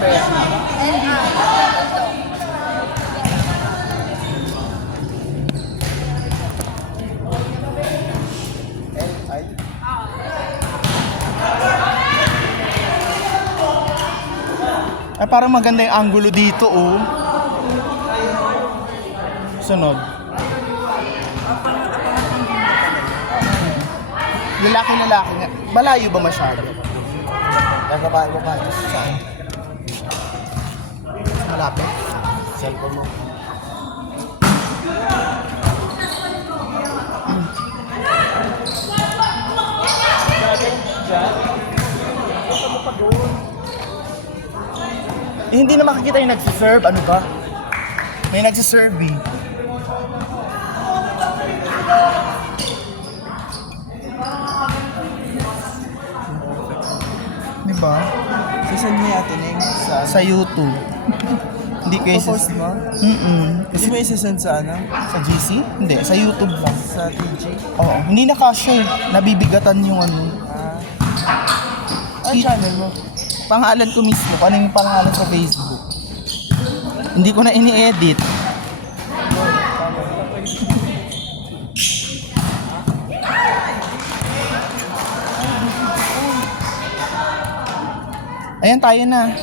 Ay, parang maganda yung angulo dito, oh. Sunod. Lalaki nga. Malayo ba masyado? Babae. Saan? Malapit. Cellphone mo. Eh, hindi na makikita yung nagsiserve. Ano ba? May nagsiserve eh. Diba? Sasend mo yung Ning Sa YouTube. Hindi kayo post mo? Gusto mo isasend sa ano? Sa GC? Hindi, sa YouTube lang. Sa TG? Oo, hindi na kasya eh. Nabibigatan yung ano. Ano channel mo? Pangalan ko mismo, kung ano yung pangalan sa Facebook. Hindi ko na ini-edit. Ayan, tayo na.